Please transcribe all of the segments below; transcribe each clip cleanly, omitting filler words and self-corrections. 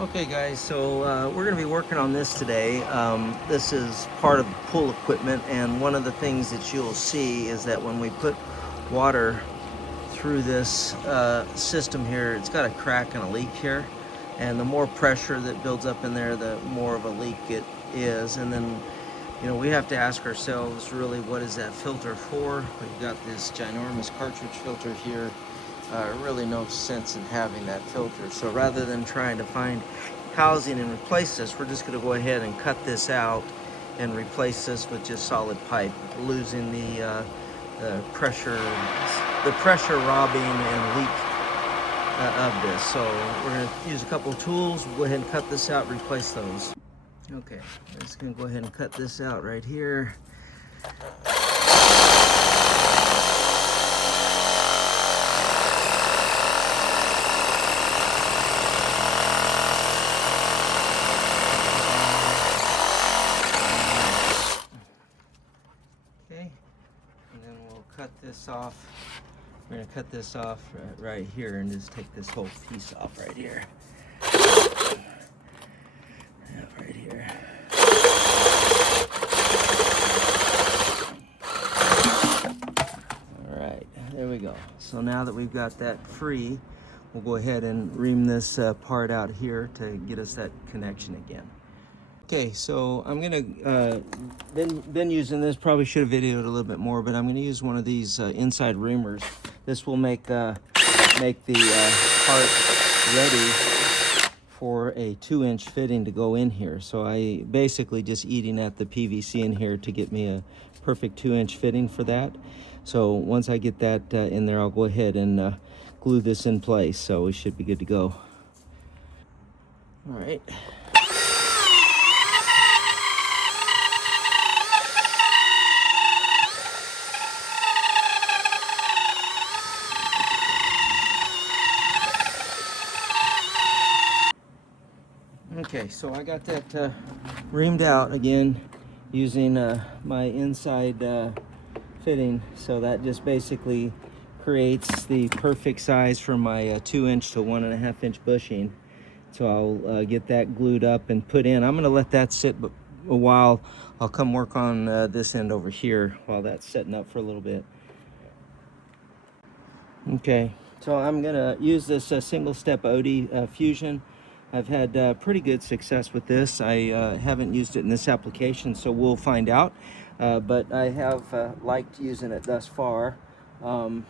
Okay guys, so we're going to be working on this today. This is part of the pool equipment, and one of the things that you'll see is that when we put water through this system here, it's got a crack and a leak here, and the more pressure that builds up in there, the more of a leak it is. And then we have to ask ourselves, really, what is that filter for? We've got this ginormous cartridge filter here. Really no sense in having that filter. So rather than trying to find housing and replace this, we're just going to go ahead and cut this out and replace this with just solid pipe, losing the pressure robbing and leak of this. So we're going to use a couple of tools. We'll go ahead and cut this out, replace those. Okay, I'm just going to go ahead and cut this out right here. Okay, and then we'll cut this off. We're going to cut this off right here and just take this whole piece off right here. Right here. All right, there we go. So now that we've got that free, we'll go ahead and ream this part out here to get us that connection again. Okay, so I'm gonna been using this. Probably should have videoed a little bit more, but I'm gonna use one of these inside reamers. This will make the part ready for a 2-inch fitting to go in here. So I basically just eating at the PVC in here to get me a perfect 2-inch fitting for that. So once I get that in there, I'll go ahead and glue this in place. So we should be good to go. All right. Okay, so I got that reamed out again using my inside fitting. So that just basically creates the perfect size for my 2-inch to 1.5-inch bushing. So I'll get that glued up and put in. I'm going to let that sit a while. I'll come work on this end over here while that's setting up for a little bit. Okay, so I'm going to use this single-step OD fusion. I've had pretty good success with this. I haven't used it in this application, so we'll find out. But I have liked using it thus far. And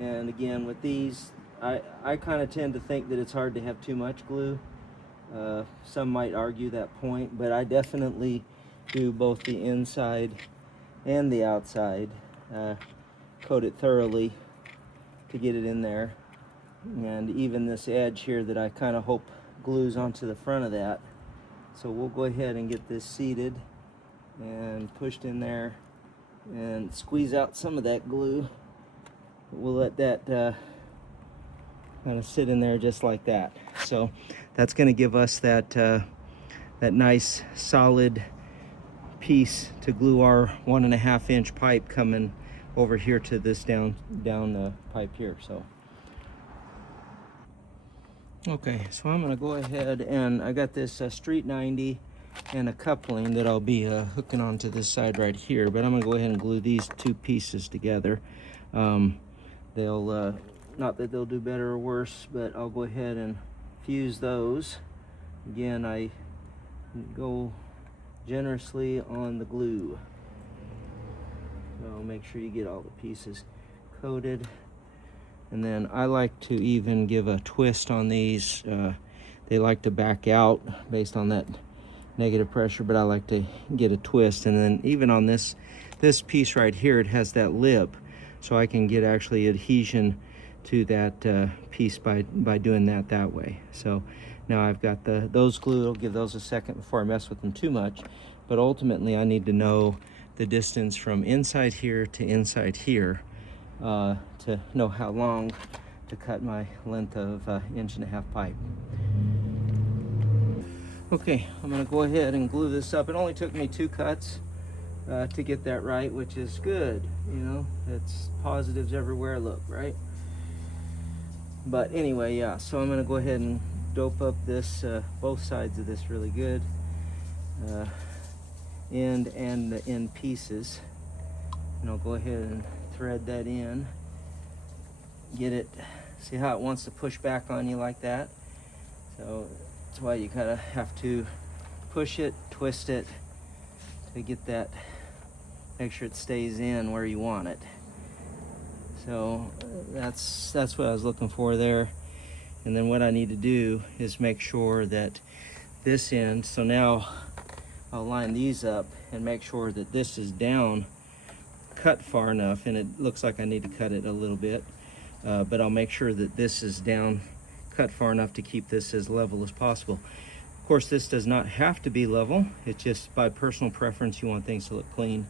again, with these, I kind of tend to think that it's hard to have too much glue. Some might argue that point, but I definitely do both the inside and the outside. Coat it thoroughly to get it in there. And even this edge here that I kind of hope glues onto the front of that. So we'll go ahead and get this seated and pushed in there and squeeze out some of that glue. We'll let that kind of sit in there just like that. So that's going to give us that that nice solid piece to glue our 1.5-inch pipe coming over here to this down pipe here. So okay, so I'm going to go ahead and I got this Street 90 and a coupling that I'll be hooking onto this side right here, but I'm going to go ahead and glue these two pieces together. They'll not that they'll do better or worse, but I'll go ahead and fuse those. Again, I go generously on the glue. So make sure you get all the pieces coated. And then I like to even give a twist on these. They like to back out based on that negative pressure, but I like to get a twist. And then even on this piece right here, it has that lip, so I can get actually adhesion to that piece by doing that way. So now I've got those glued. I'll give those a second before I mess with them too much. But ultimately, I need to know the distance from inside here to inside here to know how long to cut my length of 1.5 inch pipe. Okay, I'm going to go ahead and glue this up. It only took me 2 cuts to get that right, which is good. You know, it's positives everywhere. Look, right? But anyway, yeah, so I'm going to go ahead and dope up this both sides of this really good, end and the end pieces, and I'll go ahead and thread that in. Get it, see how it wants to push back on you like that? So that's why you kind of have to push it, twist it to get that, make sure it stays in where you want it. So that's what I was looking for there. And then what I need to do is make sure that this end, so now I'll line these up and make sure that this is down, cut far enough, and it looks like I need to cut it a little bit, but I'll make sure that this is down, cut far enough to keep this as level as possible. Of course, this does not have to be level. It's just by personal preference, you want things to look clean,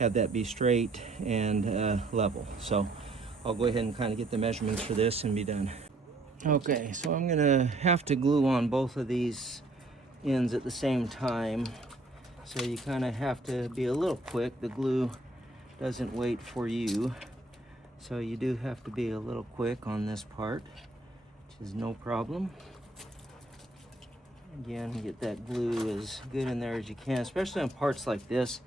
have that be straight and level. So I'll go ahead and kind of get the measurements for this and be done. Okay, so I'm gonna have to glue on both of these ends at the same time. So you kind of have to be a little quick. The glue doesn't wait for you. So you do have to be a little quick on this part, which is no problem. Again, get that glue as good in there as you can, especially on parts like this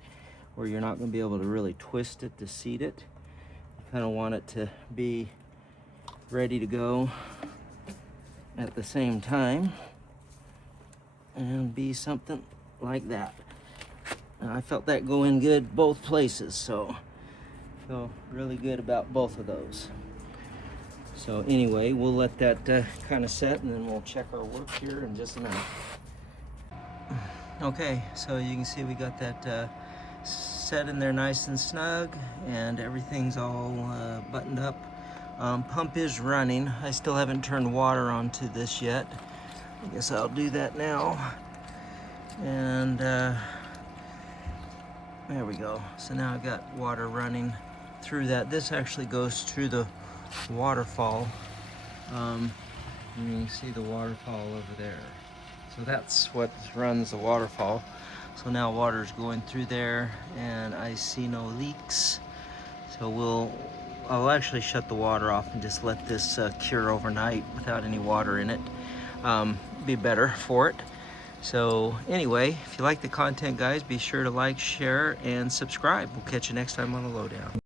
where you're not going to be able to really twist it to seat it. You kind of want it to be ready to go at the same time and be something like that. And I felt that go in good both places, so I feel really good about both of those. So anyway, we'll let that kind of set, and then we'll check our work here in just a minute. Okay, so you can see we got that set in there nice and snug, and everything's all buttoned up. Pump is running. I still haven't turned water onto this yet. I guess I'll do that now. And there we go. So now I've got water running through that. This actually goes through the waterfall. You can see the waterfall over there. So that's what runs the waterfall. So now water's going through there, and I see no leaks. So I'll actually shut the water off and just let this cure overnight without any water in it. Be better for it. So anyway, if you like the content, guys, be sure to like, share, and subscribe. We'll catch you next time on the Lowdown.